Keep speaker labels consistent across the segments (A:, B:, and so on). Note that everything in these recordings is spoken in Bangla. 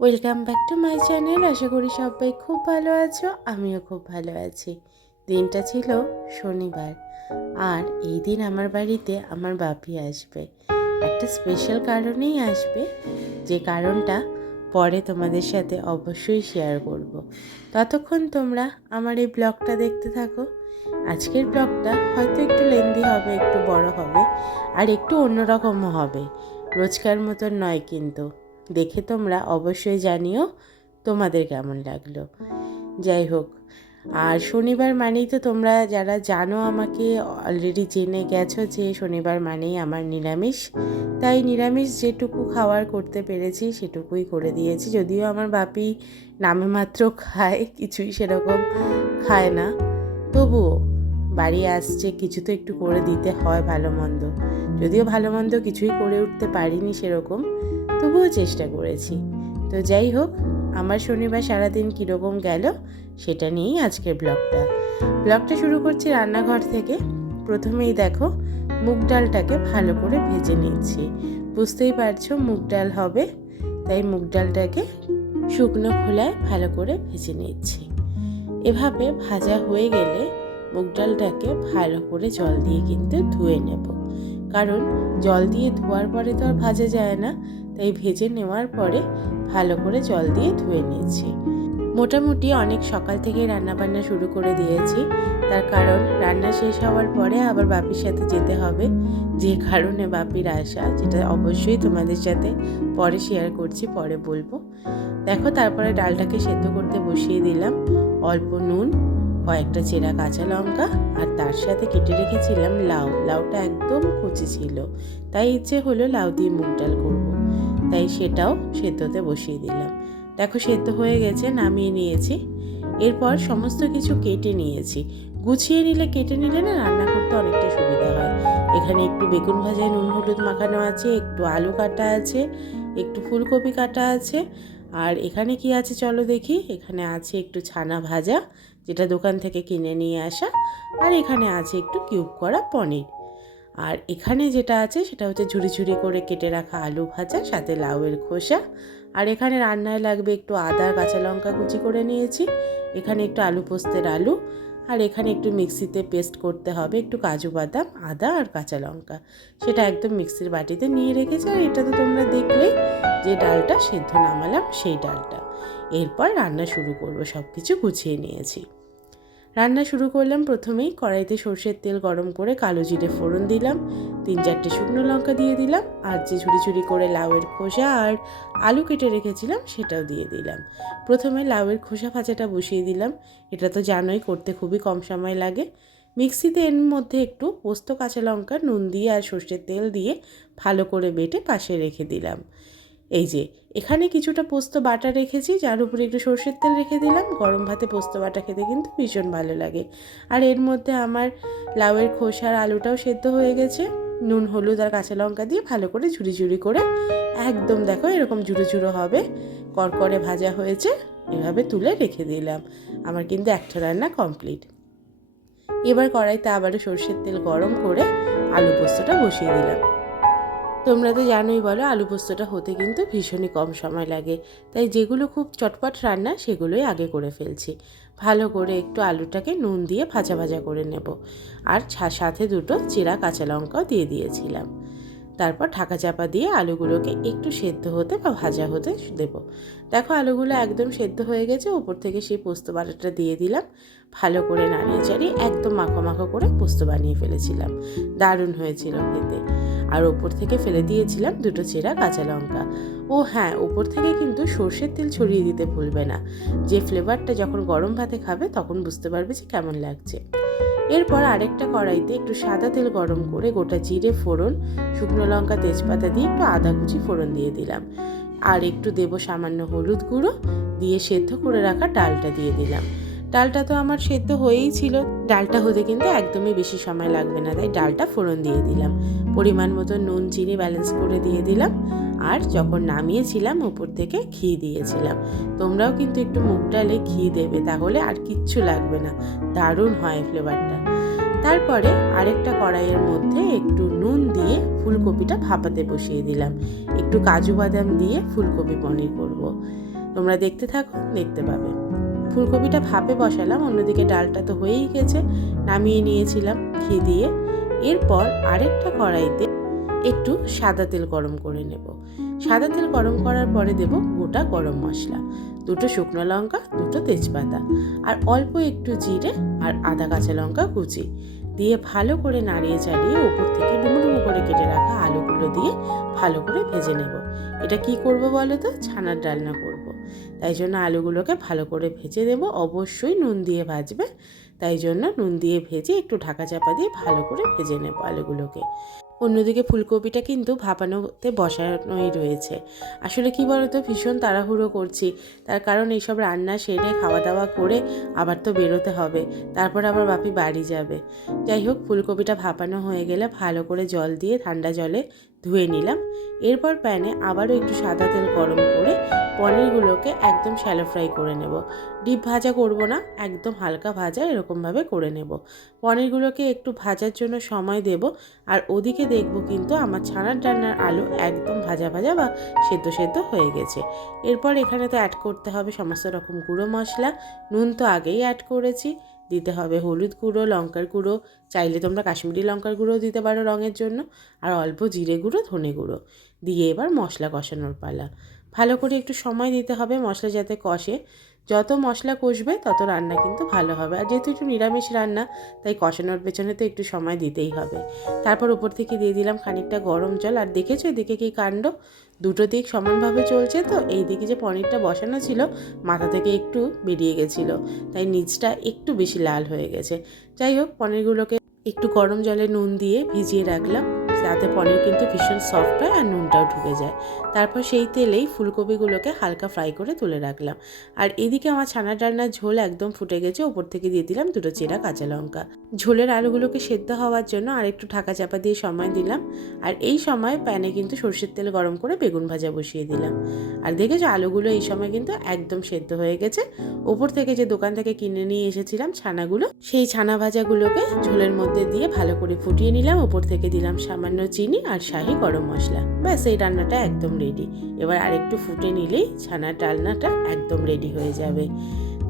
A: Welcome back to my channel আশা করি সবাই খুব ভালো আছো, আমিও খুব ভালো আছি। দিনটা ছিল শনিবার, আর এই দিন আমার বাড়িতে আমার বাপি আসবে। একটা স্পেশাল কারণেই আসবে, যে কারণটা পরে তোমাদের সাথে অবশ্যই শেয়ার করব। ততক্ষণ তোমরা আমার এই ব্লগটা দেখতে থাকো। আজকের ব্লগটা হয়তো একটু লেন্দি হবে, একটু বড় হবে, আর একটু অন্যরকমও হবে। রোজকার মতন নয় কিন্তু। দেখে তোমরা অবশ্যই জানিও তোমাদের কেমন লাগল। যাই হোক, আর শনিবার মানেই তো তোমরা যারা জানো আমাকে অলরেডি জেনে গেছো যে শনিবার মানেই আমার নিরামিষ। তাই নিরামিষ যেটুকু খাওয়ার করতে পেরেছি সেটুকুই করে দিয়েছি। যদিও আমার বাপি নামে মাত্র খায়, কিছুই সেরকম খায় না। তবুও বাড়ি আসছে, কিছু তো একটু করে দিতে হয় ভালো মন্দ। যদিও ভালো মন্দ কিছুই করে উঠতে পারিনি সেরকম। তবুও চেষ্টা করেছি। তো যাই হোক, আমার শনিবার সারাদিন কীরকম গেল সেটা নিয়েই আজকের ব্লগটা। ব্লগটা শুরু করছি রান্নাঘর থেকে। প্রথমেই দেখো, মুগ ডালটাকে ভালো করে ভেজে নিচ্ছি। বুঝতেই পারছ মুগ ডাল হবে, তাই মুগ ডালটাকে শুকনো খোলায় ভালো করে ভেজে নিচ্ছি। এভাবে ভাজা হয়ে গেলে মুগ ডালটাকে ভালো করে জল দিয়ে কিন্তু ধুয়ে নেব। কারণ জল দিয়ে ধোয়ার পরে তো আর ভাজা যায় না তাই ভেজে নেওয়ার পরে ভালো করে জল দিয়ে ধুয়ে নিয়েছি। মোটামুটি অনেক সকাল থেকে রান্নাবান্না শুরু করে দিয়েছি। তার কারণ রান্না শেষ হওয়ার পরে আবার বাপির সাথে যেতে হবে। যে কারণে বাপির আসা যেটা অবশ্যই তোমাদের সাথে পরে শেয়ার করছি, পরে বলব। দেখো, তারপরে ডালটাকে সেদ্ধ করতে বসিয়ে দিলাম। অল্প নুন, কয়েকটা চেরা কাঁচা লঙ্কা আর তার সাথে কেটে রেখেছিলাম লাউ। লাউটা একদম কচি ছিল। তাই ইচ্ছে হলো লাউ দিয়ে মুগ ডাল করব। তাই সেটাও সেদ্ধতে বসিয়ে দিলাম। দেখো সেদ্ধ হয়ে গেছে, নামিয়ে নিয়েছি। এরপর সমস্ত কিছু কেটে নিয়েছি। গুছিয়ে নিলে, কেটে নিলে না রান্না করতে অনেকটা সুবিধা হয়। এখানে একটু বেগুন ভাজায় নুন হলুদ মাখানো আছে, একটু আলু কাটা আছে, একটু ফুলকপি কাটা আছে। আর এখানে কি আছে চলো দেখি? এখানে আছে একটু ছানা ভাজা, যেটা দোকান থেকে কিনে নিয়ে আসা। আর এখানে আছে একটু কিউব করা পনির। আর এখানে যেটা আছে সেটা হচ্ছে ঝুড়ি ঝুড়ি করে কেটে রাখা আলু ভাজা, সাথে লাউয়ের খোসা। আর এখানে রান্নায় লাগবে একটু আদা, কাঁচা লঙ্কা কুচি করে নিয়েছি। এখানে একটু আলু পোস্তের আলু। আর এখানে একটু মিক্সিতে পেস্ট করতে হবে একটু কাজু বাদাম, আদা আর কাঁচা লঙ্কা। সেটা একদম মিক্সির বাটিতে নিয়ে রেখেছি আর এটা তো তোমরা দেখলেই যে ডালটা সেদ্ধ নামালাম সেই ডালটা। এরপর রান্না শুরু করব সব কিছু গুছিয়ে নিয়েছি। রান্না শুরু করলাম প্রথমেই কড়াইতে সর্ষের তেল গরম করে কালো জিরে ফোড়ন দিলাম, তিন চারটে শুকনো লঙ্কা দিয়ে দিলাম, আর যে ঝুড়ি ঝুড়ি করে লাউয়ের খোসা আর আলু কেটে রেখেছিলাম সেটাও দিয়ে দিলাম। প্রথমে লাউয়ের খোসা ভাজাটা বসিয়ে দিলাম, এটা তো জানোই করতে খুবই কম সময় লাগে। মিক্সিতে এর মধ্যে একটু পোস্ত কাঁচা লঙ্কা, নুন দিয়ে আর সর্ষের তেল দিয়ে ভালো করে বেটে পাশে রেখে দিলাম। এই যে, এখানে কিছুটা পোস্ত বাটা রেখেছি, যার উপরে একটু সর্ষের তেল রেখে দিলাম। গরম ভাতে পোস্ত বাটা খেতে কিন্তু ভীষণ ভালো লাগে। আর এর মধ্যে আমার লাউয়ের খোসার আলুটাও সেদ্ধ হয়ে গেছে। নুন, হলুদ আর কাঁচা লঙ্কা দিয়ে ভালো করে ঝুড়ি ঝুড়ি করে একদম দেখো এরকম ঝুড়ো ঝুড়ো হবে। করকরে ভাজা হয়েছে, এভাবে তুলে রেখে দিলাম। আমার কিন্তু একটা রান্না কমপ্লিট। এবার কড়াইতে আবারও সর্ষের তেল গরম করে আলু পোস্তটা বসিয়ে দিলাম। তোমরা তো জানোই বলো, আলু পোস্তটা হতে কিন্তু ভীষণই কম সময় লাগে। তাই যেগুলো খুব চটপট রান্না, সেগুলোই আগে করে ফেলছি। ভালো করে একটু আলুটাকে নুন দিয়ে ভাজা ভাজা করে নেব। আর সাথে দুটো চিরা কাঁচা লঙ্কাও দিয়ে দিয়েছিলাম। তারপর ঢাকা চাপা দিয়ে আলুগুলোকে একটু সেদ্ধ হতে বা ভাজা হতে দেব। দেখো, আলুগুলো একদম সেদ্ধ হয়ে গেছে ওপর থেকে সেই পোস্ত বাটাটা দিয়ে দিলাম। ভালো করে নাড়িয়ে চাড়িয়ে একদম মাখো মাখো করে পোস্ত বানিয়ে ফেলেছিলাম। দারুণ হয়েছিল খেতে। আর ওপর থেকে ফেলে দিয়েছিলাম দুটো চেরা কাঁচা লঙ্কা। ও হ্যাঁ ওপর থেকে কিন্তু সর্ষের তেল ছড়িয়ে দিতে ভুলবে না। যে ফ্লেভারটা যখন গরম ভাতে খাবে তখন বুঝতে পারবে যে কেমন লাগছে। এরপর আরেকটা কড়াইতে একটু সাদা তেল গরম করে গোটা জিরে ফোড়ন, শুকনো লঙ্কা, তেজপাতা দিয়ে একটু আদা কুচি ফোড়ন দিয়ে দিলাম। আর একটু দেব সামান্য হলুদ গুঁড়ো দিয়ে সেদ্ধ করে রাখা ডালটা দিয়ে দিলাম। ডালটা তো আমার সেদ্ধ হয়েই ছিল। ডালটা হতে কিন্তু একদমই বেশি সময় লাগবে না, তাই ডালটা ফোড়ন দিয়ে দিলাম। পরিমাণ মতো নুন, চিনি ব্যালেন্স করে দিয়ে দিলাম। আর যখন নামিয়েছিলাম, উপর থেকে ঘি দিয়েছিলাম। তোমরাও কিন্তু একটু মুখ ডালে ঘি দেবে, তাহলে আর কিচ্ছু লাগবে না। দারুণ হয় ফ্লেভারটা তারপরে আরেকটা কড়াইয়ের মধ্যে একটু নুন দিয়ে ফুলকপিটা ভাপাতে বসিয়ে দিলাম। একটু কাজু বাদাম দিয়ে ফুলকপি পনির করব। তোমরা দেখতে থাকো, দেখতে পাবে। ফুলকপিটা ভাপে বসালাম, অন্যদিকে ডালটা তো হয়েই গেছে। নামিয়ে নিয়েছিলাম ঘি দিয়ে। এরপর আরেকটা কড়াইতে একটু সাদা তেল গরম করে নেব। সাদা তেল গরম করার পরে দেব গোটা গরম মশলা, দুটো শুকনো লঙ্কা, দুটো তেজপাতা, আর অল্প একটু জিরে আর আদা কাঁচা লঙ্কা কুচি। দিয়ে ভালো করে নাড়িয়ে চাড়িয়ে ওপর থেকে ডুমো ডুমো করে কেটে রাখা আলুগুলো দিয়ে ভালো করে ভেজে নেব। এটা কি করব বলো তো? ছানার ডালনা করব। তাই জন্য আলুগুলোকে ভালো করে ভেজে দেব অবশ্যই নুন দিয়ে ভাজবে। তাই জন্য নুন দিয়ে ভেজে একটু ঢাকা চাপা দিয়ে ভালো করে ভেজে নেব আলুগুলোকে। অন্যদিকে ফুলকপিটা কিন্তু ভাপানোতে বসানোই রয়েছে। আসলে কি বলতো, ভীষণ তাড়াহুড়ো করছি। তার কারণ এইসব রান্না সেরে খাওয়া দাওয়া করে আবার তো বেরোতে হবে। তারপর আবার বাপি বাড়ি যাবে। যাই হোক, ফুলকপিটা ভাপানো হয়ে গেলে ভালো করে জল দিয়ে ঠান্ডা জলে ধুয়ে নিলাম। এরপর প্যানে আবারও একটু সাদা তেল গরম করে পনিরগুলোকে একদম শ্যালো ফ্রাই করে নেব। ডিপ ভাজা করব না, একদম হালকা ভাজা এরকমভাবে করে নেব। পনিরগুলোকে একটু ভাজার জন্য সময় দেব আর ওদিকে দেখব কিন্তু আমার ছানার ডান্নার আলু একদম ভাজা ভাজা বা সেদ্ধ সেদ্ধ হয়ে গেছে। এরপর এখানে তো অ্যাড করতে হবে সমস্ত রকম গুঁড়ো মশলা। নুন তো আগেই অ্যাড করেছি। দিতে হবে। হলুদ গুঁড়ো, লঙ্কার গুঁড়ো, চাইলে তোমরা কাশ্মীরি লঙ্কার গুঁড়ো দিতে পারো রঙের জন্য। আর অল্প জিরে গুঁড়ো, ধনে গুঁড়ো। দিয়ে এবার মশলা কষানোর পালা। ভালো করে একটু সময় দিতে হবে মশলা যাতে কষে। যত মশলা কষবে, তত রান্না কিন্তু ভালো হবে। আর যেহেতু একটু নিরামিষ রান্না, তাই কষানোর পেছনে তো একটু সময় দিতেই হবে। তারপর উপর থেকে দিয়ে দিলাম খানিকটা গরম জল। আর দেখেছ এদিকে কি কাণ্ড? দুটো দিক সমানভাবে চলছে তো। এই দিকে যে পনিরটা বসানো ছিল, মাথা থেকে একটু বেরিয়ে গেছিল। তাই নিচটা একটু বেশি লাল হয়ে গেছে। যাই হোক, পনিরগুলোকে একটু গরম জলে নুন দিয়ে ভিজিয়ে রাখলাম। তাতে পনির কিন্তু ভীষণ সফট হয় আর নুনটাও ঢুকে যায়। তারপর সেই তেলেই ফুলকপিগুলোকে হালকা ফ্রাই করে তুলে রাখলাম। আর এদিকে আমার ছানা ডালনার ঝোল একদম ফুটে গেছে, ওপর থেকে দিয়ে দিলাম দুটো চেরা কাঁচা লঙ্কা। ঝোলের আলুগুলোকে সেদ্ধ হওয়ার জন্য আর একটু ঢাকা চাপা দিয়ে সময় দিলাম। আর এই সময় প্যানে কিন্তু সর্ষের তেল গরম করে বেগুন ভাজা বসিয়ে দিলাম। আর দেখেছ আলুগুলো এই সময় কিন্তু একদম সেদ্ধ হয়ে গেছে। ওপর থেকে যে দোকান থেকে কিনে নিয়ে এসেছিলাম ছানাগুলো, সেই ছানা ভাজাগুলোকে ঝোলের মধ্যে দিয়ে ভালো করে ফুটিয়ে নিলাম। ওপর থেকে দিলাম সামান্য চিনি আর শাহি গরম মশলা। ব্যাস, এই রান্নাটা একদম রেডি এবার আরেকটু ফুটে নিলেই ছানার ডালনাটা একদম রেডি হয়ে যাবে।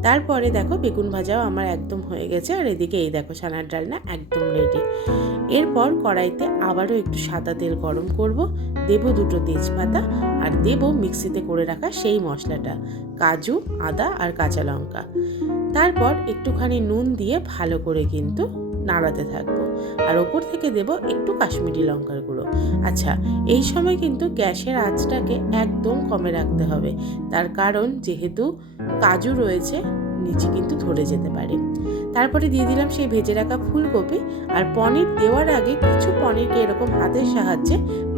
A: তারপরে দেখো, বেগুন ভাজাও আমার একদম হয়ে গেছে আর এদিকে এই দেখো, ছানার ডালনা একদম রেডি এরপর কড়াইতে আবারও একটু সাদা তেল গরম করব, দেব দুটো তেজপাতা আর দেব মিক্সিতে করে রাখা সেই মশলাটা, কাজু, আদা আর কাঁচা লঙ্কা। তারপর একটুখানি নুন দিয়ে ভালো করে কিন্তু নাড়াতে থাকব। আর ওপর থেকে দেব একটু কাশ্মীরি লঙ্কার গুঁড়ো। আচ্ছা এই সময় কিন্তু গ্যাসের আঁচটাকে একদম কমে রাখতে হবে। তার কারণ যেহেতু কাজু রয়েছে, নিচে কিন্তু ধরে যেতে পারে। তারপরে দিয়ে দিলাম সেই ভেজে রাখা ফুলকপি। আর পনির দেওয়ার আগে কিছু পনিরকে এরকম হাতের সাহায্যে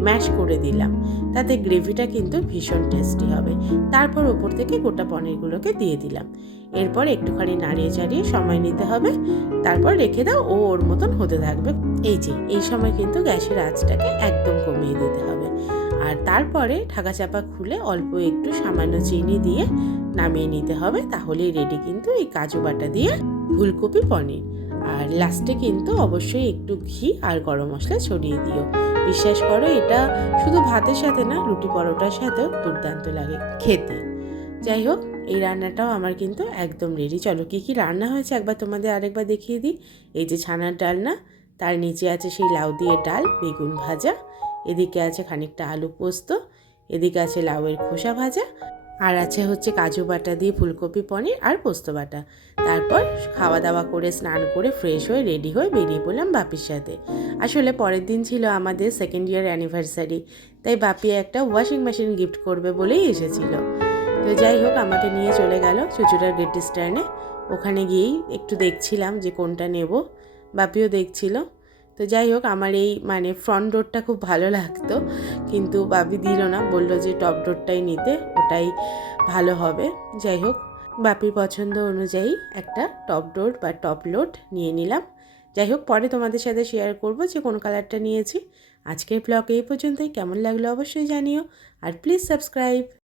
A: ম্যাশ করে দিলাম। তাতে গ্রেভিটা কিন্তু ভীষণ টেস্টি হবে। তারপর ওপর থেকে গোটা পনিরগুলোকে দিয়ে দিলাম। এরপর একটুখানি নাড়িয়ে চাড়িয়ে সময় নিতে হবে। তারপর রেখে দাও, ও ওর মতন হতে থাকবে। এই যে, এই সময় কিন্তু গ্যাসের আঁচটাকে একদম কমিয়ে দিতে হবে। আর তারপরে ঢাকা চাপা খুলে অল্প একটু সামান্য চিনি দিয়ে নামিয়ে নিতে হবে। তাহলেই রেডি কিন্তু এই কাজু বাটা দিয়ে ফুলকপি পনির। আর লাস্টে কিন্তু অবশ্যই একটু ঘি আর গরম মশলা ছড়িয়ে দিও। বিশ্বাস করো, এটা শুধু ভাতের সাথে না, রুটি পরোটার সাথেও দুর্দান্ত লাগে খেতে। যাই হোক, এই রান্নাটাও আমার কিন্তু একদম রেডি চলো, কী কী রান্না হয়েছে একবার তোমাদের আরেকবার দেখিয়ে দিই। এই যে ছানার ডালনা তার নিচে আছে সেই লাউ দিয়ে ডাল, বেগুন ভাজা। এদিকে আছে খানিকটা আলু পোস্ত, এদিকে আছে লাউয়ের খোসা ভাজা। আর আছে হচ্ছে কাজু বাটা দিয়ে ফুলকপি, পনির আর পোস্ত বাটা। তারপর খাওয়া দাওয়া করে, স্নান করে ফ্রেশ হয়ে রেডি হয়ে বেরিয়ে পড়লাম বাপির সাথে। আসলে পরের দিন ছিল আমাদের সেকেন্ড ইয়ার অ্যানিভার্সারি তাই বাপি একটা ওয়াশিং মেশিন গিফট করবে বলেই এসেছিল। তো যাই হোক, আমাকে নিয়ে চলে গেল চুচুড়ার গেট স্ট্যান্ডে ওখানে গিয়েই একটু দেখছিলাম যে কোনটা নেব। বাপিও দেখছিল। তো যাই হোক, আমার এই মানে ফ্রন্ট ডোরটা খুব ভালো লাগতো। কিন্তু বাবি দিল না, বলল যে টপ ডোরটাই নিতে, ওটাই ভালো হবে। যাই হোক, বাপির পছন্দ অনুযায়ী একটা টপ ডোর বা টপ লোড নিয়ে নিলাম। যাই হোক, পরে তোমাদের সাথে শেয়ার করব যে কোন কালারটা নিয়েছি। আজকের ব্লগ এই পর্যন্তই। কেমন লাগল অবশ্যই জানিও। আর প্লিজ সাবস্ক্রাইব